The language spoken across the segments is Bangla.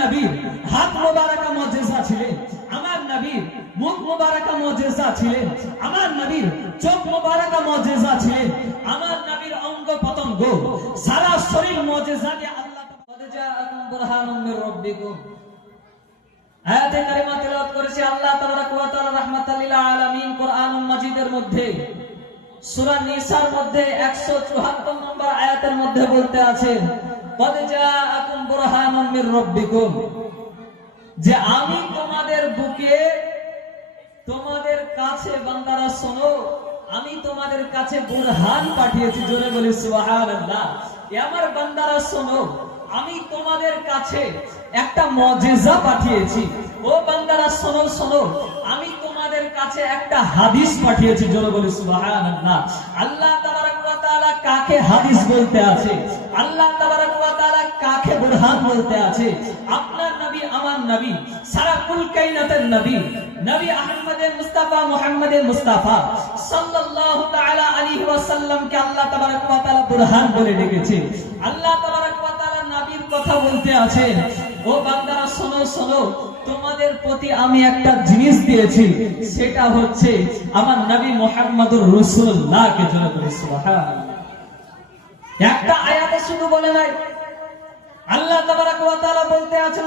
নবীর হাত মোবারকা মুজিজা ছিলেন, আমার নবীর মুখ মোবারকা মুজিজা ছিলেন, আমার নবীর চোখ মোবারকা মুজিজা ছিলেন, আমার নবীর অঙ্গ প্রত্যঙ্গ সারা শরীর মুজিজা দিয়ে আল্লাহ কদ জাআকুম বুরহানুম মির রাব্বিকুম। আয়াতে কারিমা তেলাওয়াত করেছে আল্লাহ তাবারাক ওয়া তাআলা রাহমাতাল লিল আলামিন কোরআনুল মাজিদের মধ্যে সূরা নিসার মধ্যে 174 নম্বর আয়াতের মধ্যে বলতে আছেন কদ জাআকুম বুরহানুম মির রাব্বিকুম, যে আমি তোমাদের বুকে তোমাদের কাছে বান্দারা শোনো, আমি তোমাদের কাছে বুরহান পাঠিয়েছি। জোরে বলি সুবহানাল্লাহ। আমার বান্দারা শোনো, আমি তোমাদের কাছে একটা মুজিজা পাঠিয়েছি। ও বান্দারা শোনো শোনো, আমি তোমাদের কাছে একটা হাদিস পাঠিয়েছি। জোরে বলি সুবহানাল্লাহ। আল্লাহ তাবারাক ওয়া তাআলা কাকে হাদিস বলতে আছে, আল্লাহ তাবারাক ওয়া তাআলা কাকে বুরহান বলতে আছে? আপনার নবী, আমার নবী, সারা কুল কায়নাতের নবী, নবী আহমদে মুস্তাফা মুহাম্মদে মুস্তাফা সাল্লাল্লাহু তাআলা আলাইহি ওয়াসাল্লাম কে আল্লাহ তাবারাক ওয়া তাআলা বুরহান বলে ডেকেছে। আল্লাহ তাবারাক ওয়া তাআলা নবীর কথা বলতে আছেন, ও বান্দারা শোনো শোনো, তোমাদের প্রতি আমি একটা জিনিস দিয়েছি, সেটা হচ্ছে আমার নবী মুহাম্মদুর রাসূলুল্লাহ কে। জোরে বলি সুবহানাল্লাহ। একটা আয়াতে শুধু বলে নাই, আল্লাহ তাবারাক ওয়া তাআলা বলতে আছেন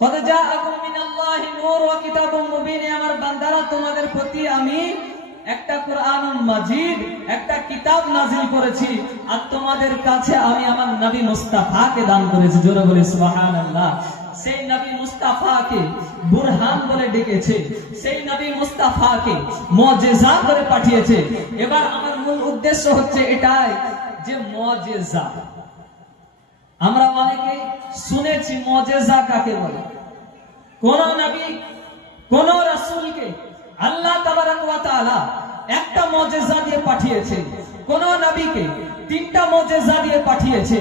কদ জাআকুম মিনাল্লাহি নূর ওয়া কিতাবুম মুবিন। আমার বান্দারা, তোমাদের প্রতি আমি একটা কোরআনুল মাজিদ, একটা কিতাব নাযিল করেছি, আর তোমাদের কাছে আমি আমার নবী মুস্তাফাকে দান করেছি। জোরে বলি সুবহানাল্লাহ। সেই নবী মুস্তাফাকে বুরহান বলে ডেকেছে, সেই নবী মুস্তাফাকে মুজিজা করে পাঠিয়েছে। এবার আমার মূল উদ্দেশ্য হচ্ছে এটাই যে মুজিজা, আমরা অনেকেই শুনেছি মুজিজা কাকে বলে। কোন নবী, কোন রাসূলকে আল্লাহ তাবারাক ওয়া তাআলা একটা মুজিজা দিয়ে পাঠিয়েছে, কোন নবীকে তিনটা মুজিজা দিয়ে পাঠিয়েছে,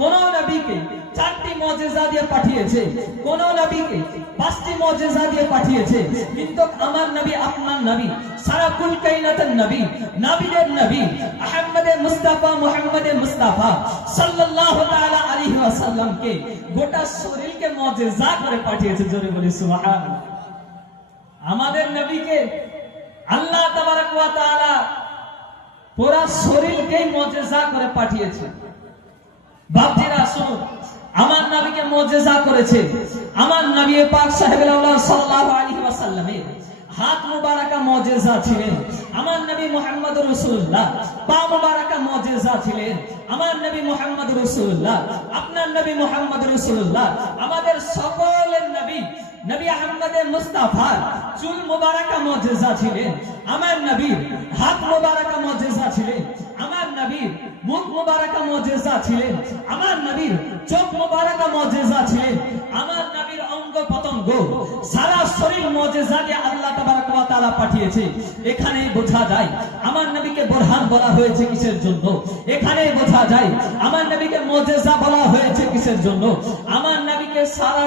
কোন নবীকে চারটি মুজিজা দিয়ে পাঠিয়েছে, কোন নবীকে পাঁচটি মুজিজা দিয়ে পাঠিয়েছে। কিন্তু আমার নবী, আপনার নবী, সারা কুল কায়নাতের নবী, নবীদের নবী আহমদে মুস্তাফা মুহাম্মদে মুস্তাফা সাল্লাল্লাহু তাআলা আলাইহি ওয়াসাল্লাম কে গোটা শরীরকে মুজিজা করে পাঠিয়েছে। জোরে বলি সুবহানাল্লাহ। আমাদের নবীকে আল্লাহ তাবারাক ওয়া তাআলা পুরা শরীরকে মুজিজা করে পাঠিয়েছে। বাপজিরা শুনুন, আমার নবীকে মুজিজা করেছে আমার নবী পাক সাহেবুল আউলাদ সাল্লাল্লাহু আলাইহি ওয়াসাল্লামের হাত মুবারাকা মুজিজা ছিলেন, আমার নবী মুহাম্মদুর রাসূলুল্লাহ পা মুবারাকা মুজিজা ছিলেন, আমার নবী মুহাম্মদুর রাসূলুল্লাহ, আপনার নবী মুহাম্মদুর রাসূলুল্লাহ, আমাদের সকলের নবী নবী আহমদে মুস্তাফা চুল মুবারাকা মুজিজা ছিলেন, আমার নবীর হাত মুবারাকা মুজিজা ছিলেন, আমার নবীর মুখ মুবারাকা মুজিজা ছিলেন, আমার নবীর চোখ মুবারাকা মুজিজা ছিলেন, আমার নবীর অঙ্গ প্রত্যঙ্গ সারা শরীর মুজিজা দিয়ে আল্লাহ তাবারাক ওয়া তাআলা পাঠিয়েছে। এখানেই বোঝা যায় আমার নবীকে বুরহান বলা হয়েছে কিসের জন্য, এখানেই বোঝা যায় আমার নবীকে মুজিজা বলা হয়েছে কিসের জন্য। আমার নবীকে সারা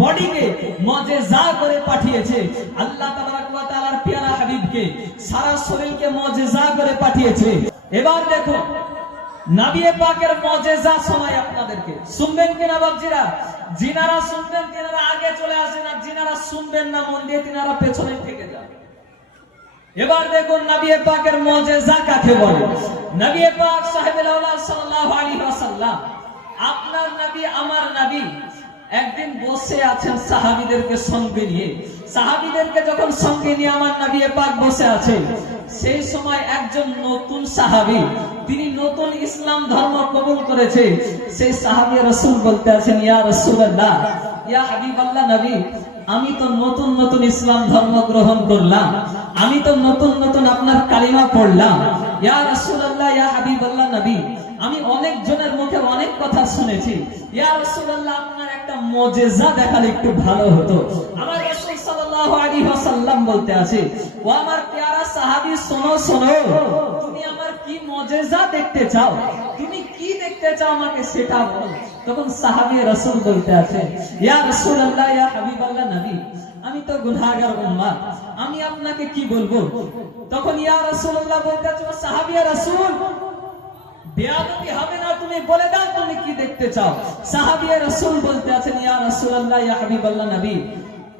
বডিকে মুজিজা করে পাঠিয়েছে আল্লাহ তাবারাক ওয়া তাআলার প্যারা হাবিবকে সারা শরীরকে মুজিজা করে পাঠিয়েছে। এবার দেখো নবী পাকের মুজিজা শোনাই আপনাদেরকে, শুনবেন কিনা বাপজিরা? জিনারা শুনবেন তিনারা আগে চলে আসেন, আর জিনারা শুনবেন না মন দিয়ে তিনারা পেছনে থেকে যান। এবার দেখুন নবী পাকের মুজিজা কাকে বলে। নবী পাক সাহেবুল আউলাদ সাল্লাল্লাহু আলাইহি ওয়াসাল্লাম, আপনার নবী আমার নবী একদিন বসে আছেন সাহাবীদেরকে সঙ্গে নিয়ে। সাহাবীদেরকে যখন সঙ্গে নিয়ে আমার নবী পাক বসে আছেন, সেই সময় একজন নতুন সাহাবী, তিনি নতুন ইসলাম ধর্ম কবুল করেছে। সেই সাহাবী রাসূল বলতে আছেন, ইয়া রাসূলুল্লাহ, ইয়া হাবিবাল্লাহ নবী, আমি তো নতুন নতুন ইসলাম ধর্ম গ্রহণ করলাম, আমি তো নতুন নতুন আপনার কালিমা পড়লাম। ইয়া রাসূলুল্লাহ, ইয়া হাবিবাল্লাহ নবী, আমি অনেক জনের মুখে অনেক কথা শুনেছি, ইয়া রাসূলুল্লাহ আপনার একটা মুজিজা দেখালে একটু ভালো হতো। আমার রাসূল সাল্লাল্লাহু আলাইহি ওয়াসাল্লাম বলতে আছে, ও আমার প্যারা সাহাবী, শোনো শোনো, তুমি আমার কি মুজিজা দেখতে চাও, তুমি কি দেখতে চাও আমাকে সেটা বলো। তখন সাহাবী রাসূল বলতে আছে, ইয়া রাসূলুল্লাহ, ইয়া হাবিবাল্লাহ নবী, আমি তো গুনাহগার উম্মত, আমি আপনাকে কি বলবো। তখন ইয়া রাসূলুল্লাহ বলতে আছে, সাহাবী রাসূল বেয়াদবি হবে না, তুমি বলে দাও তুমি কি দেখতে চাও। সাহাবিয়ে রাসূল বলতে আছেন, ইয়া রাসূলুল্লাহ, ইয়া হাবিবাল্লাহ নবী,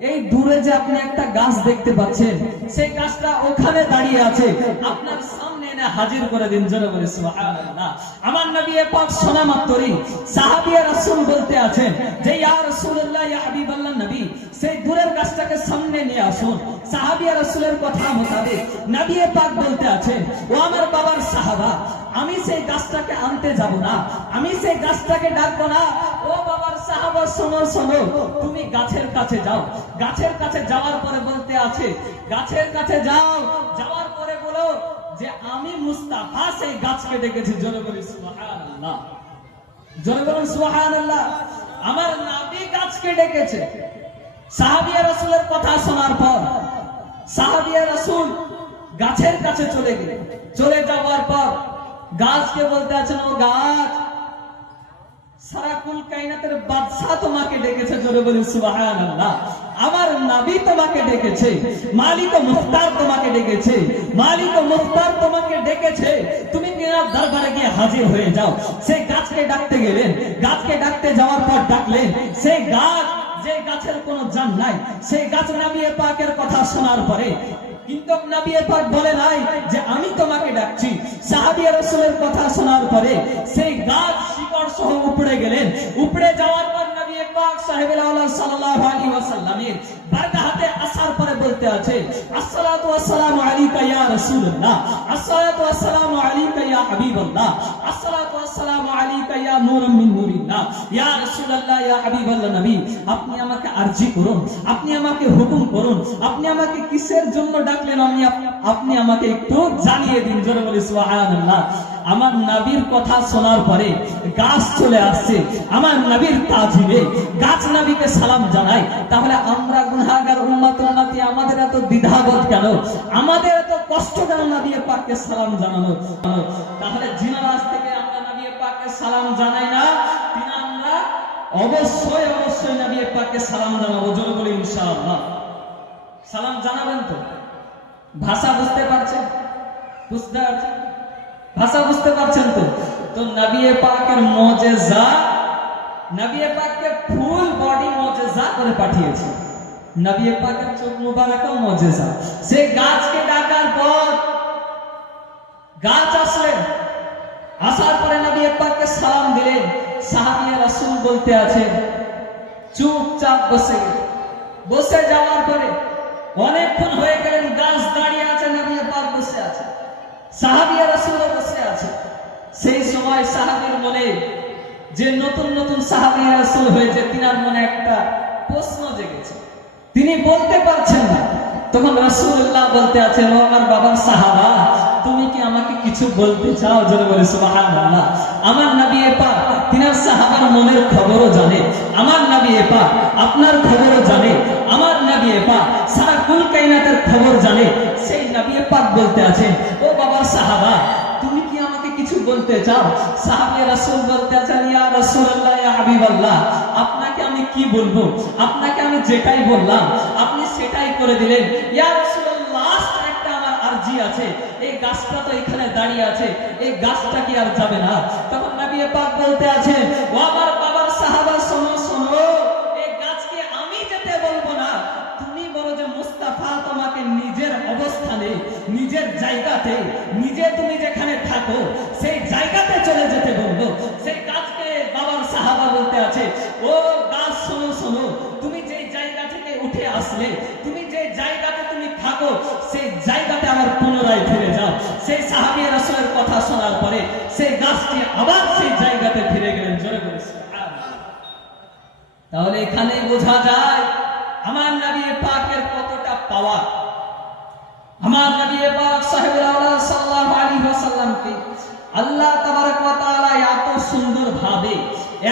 এই দূরে যে আপনি একটা গাছ দেখতে পাচ্ছেন, সেই গাছটা ওখানে দাঁড়িয়ে আছে, আপনার সামনে এনে হাজির করে দিন। জোরে বলে সুবহানাল্লাহ। আমার নবী পাক শোনা মাত্রই সাহাবিয়ে রাসূল বলতে আছেন যে, ইয়া রাসূলুল্লাহ, ইয়া হাবিবাল্লাহ নবী, সেই দূরের গাছটাকে সামনে নিয়ে আসুন। সাহাবিয়ে রাসূলের কথা মোতাবেক নবী পাক বলতে আছেন, ও আমার বাবার সাহাবা, আমি সেই গাছটাকে আনতে যাব না, আমি সেই গাছটাকে ডাকবো না। ও বাবার সাহাবা, শোনো শোনো, তুমি গাছের কাছে যাও। গাছের কাছে যাওয়ার পরে বলতে আছে, গাছের কাছে যাও, যাওয়ার পরে বলো যে আমি মুস্তাফা সেই গাছকে ডেকেছি। জোরে বলি সুবহানাল্লাহ, জোরে বলুন সুবহানাল্লাহ। আমার নবী গাছকে ডেকেছে। সাহাবিয়া রাসূলের কথা শোনার পর সাহাবিয়া রাসূল গাছের কাছে চলে গেলেন। চলে যাওয়ার পর গাছকে বলতে আছেন, ও গাছ, সারা কুল কায়নাতের বাদশা তোমাকে ডেকেছে। জোরে বলি সুবহানাল্লাহ। আমার নবী তোমাকে ডেকেছে, মালিক ও মুখতার তোমাকে ডেকেছে, মালিক ও মুখতার তোমাকে ডেকেছে, তুমি তিনার দরবারে গিয়ে হাজির হয়ে যাও। সেই গাছকে ডাকতে গেলেন। গাছকে ডাকতে যাওয়ার পর ডাকলেন, সেই গাছ, যে গাছের কোনো জান নাই, সেই গাছ নবী পাকের কথা শোনার পরে কিন্তু নবী পাক বলে নাই যে আমি তোমাকে ডাকছি। সাহাবিয়া রাসূলের কথা শোনার পরে সেই গাছ শিকড় সহ উপড়ে গেলেন। উপড়ে যাওয়ার পর নবী পাক সাহেবুল আওলাদ সাল্লাল্লাহু আলাইহি ওয়াসাল্লামের বারগাহতে আসার পরে বলতে আছে, আসসালাতু ওয়াসসালামু আলাইকা ইয়া রাসূলুল্লাহ, আসসালাতু ওয়াসসালামু আলাইকা ইয়া হাবিবাল্লাহ, আসসালাতু ওয়াসসালামু আলাইকা ইয়া নূরুম মিন নূরিল্লাহ, ইয়া রাসূলুল্লাহ, ইয়া হাবিবাল্লাহ নবী, আপনি আমাকে আরজি করুন, আপনি আমাকে হুকুম করুন, আপনি আমাকে কিসের জন্য ডাকলেন আপনি আমাকে একটু জানিয়ে দিন। জোরে বলি সুবহানাল্লাহ। আমার নবীর কথা শোনার পরে গাছ চলে আসছে আমার নবীর তাজিবে, গাছ নবীকে সালাম জানায়। তাহলে আমরা গুনাহগার উম্মত উম্মতি, আমাদের এত দ্বিধাবোধ কেন, আমাদের এত কষ্ট কেন নবী পাককে সালাম জানানো? তাহলে জিনারাজ থেকে আমরা নবী পাককে সালাম জানাই না, তিনি আমরা অবশ্যই অবশ্যই নবী পাককে সালাম জানাবো। জোরে বলি ইনশাআল্লাহ। সালাম জানাবেন তো? ভাষা বুঝতে পারছেন? বুঝতে পারছেন? ভাষা বুঝতে পারছেন তো? তো নবী পাকের মুজিজা, নবী পাককে ফুল বডি মুজিজা করে পাঠিয়েছে। নবী পাকের চোখ মুবারক মুজিজা। সেই গাছকে ডাকার পর গাছ আসলেন। আসার পরে নবী পাককে সালাম দিলেন। সাহাবিয়া রাসূল বলতে আছেন, চুপচাপ বসে গেলেন। বসে যাওয়ার পরে অনেকক্ষণ হয়ে গেলেন, গাছ দাঁড়িয়ে আছে, নবী পাক বসে আছে, সাহাবিয়া রাসূলও বসে আছে। সেই সময় সাহাবীর মনে, যে নতুন নতুন সাহাবিয়া রাসূল হয়েছে, তিনার মনে একটা প্রশ্ন জেগেছে, তিনি বলতে পারছেন না। তখন রাসূলুল্লাহ বলতে আছেন, ও আমার বাবার সাহাবা, তুমি কি আমাকে কিছু বলতে চাও? জোরে বলে সুবহানাল্লাহ। আমার নবী পাক তিনার সাহাবার মনের খবরও জানে, আমার নবী পাক আপনার খবরও জানে, আমার নবী পাক সারা কুল কায়নাতের খবর জানে। সেই নবী পাক বলতে আছেন, ও বাবার সাহাবা, তুমি কি আমাকে কিছু বলতে চাও? সাহাবে রাসূল বলতে আছেন, ইয়া রাসূলুল্লাহ, ইয়া হাবিবাল্লাহ, আপনাকে আমি কি বলবো? আপনাকে আমি যেটাই বললাম আপনি সেটাই করে দিলেন। ইয়া রাসূলুল্লাহ, একটা আমার আরজি আছে, এই গাছটা তো এখানে দাঁড়িয়ে আছে, এই গাছটা কি আর যাবে না? তখন নবী পাক বলতে আছেন, ও আমার বাবার সাহাবা, শোনো শোনো, এই গাছকে আমি যেতে বলবো না, তুমি বলো যে মুস্তাফা তোমাকে নিজের অবস্থানে, নিজের জায়গাতে, নিজে তুমি যেখানে থাকো সেই জায়গাতে চলে যেতে বলবো। সেই গাছকে বাবার সাহাবা বলতে আছে, ও গাছ শোনো শোনো, তুমি যে জায়গা থেকে উঠে আসলে, তুমি যে জায়গাতে তুমি থাকো সেই জায়গাতে আবার পুনরায় ফিরে যাও। সেই সাহাবী রাসূলের কথা শোনার পরে সেই গাছটি আবার সেই জায়গাতে ফিরে গেলেন। জোরে বলে সুবহানাল্লাহ। তাহলে এখানে বোঝা যায় আমার নবী পাকের কতটা পাওয়ার। আমার নবী পাক সাহেবুল আওলাদ সাল্লাল্লাহু আলাইহি ওয়াসাল্লামকে আল্লাহ তাবারক ওয়া তাআলা এত সুন্দর ভাবে,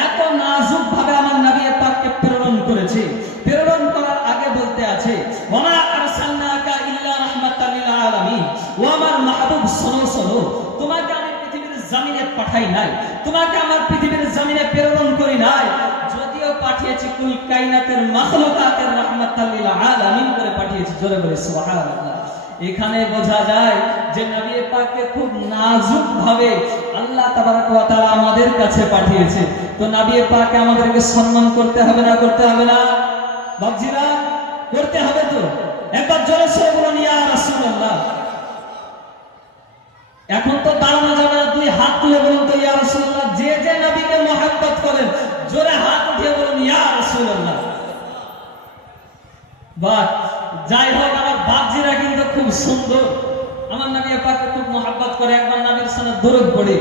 এত নাজুক ভাবে আমার নবী পাককে প্রেরণ করেছে। প্রেরণ করার আগে বলতে আছে, ওয়া আরসালনাকা ইল্লা রাহমাতাল লিল আলামিন, ও আমার মাহবুব শোনো শোনো, তোমাকে আমি পৃথিবীর জমিনে পাঠাই নাই, তোমাকে আমার পৃথিবীর জমিনে প্রেরণ করি নাই, যদিও পাঠিয়েছি কুল কায়নাতের মাখলুকাতের রাহমাতাল লিল আলামিন করে পাঠিয়েছি। জোরে বলে সুবহানাল্লাহ। এখানে বোঝা যায় যে নবী পাককে খুব নাজুক ভাবে আল্লাহ তাবারাক ওয়া তাআলা আমাদের কাছে পাঠিয়েছে। তো নবী পাককে আমাদেরকে সম্মান করতে হবে না করতে হবে না বাপজিরা? করতে হবে তো। একবার জোরে সরে বলুন ইয়া রাসূলুল্লাহ। এখন তো দাঁড়ানো যাবে না, দুই হাত তুলে বলুন তো ইয়া রাসূলুল্লাহ। যে যে নবীকে মহব্বত করেন জোরে হাত উঠিয়ে বলুন ইয়া রাসূলুল্লাহ। বাহ, যাই হোক আমার বাপজিরা কিন্তু খুব সুন্দর, আমার নবী পাককে খুব মহব্বত করে। একবার নবীর সামনে দরুদ পড়ি।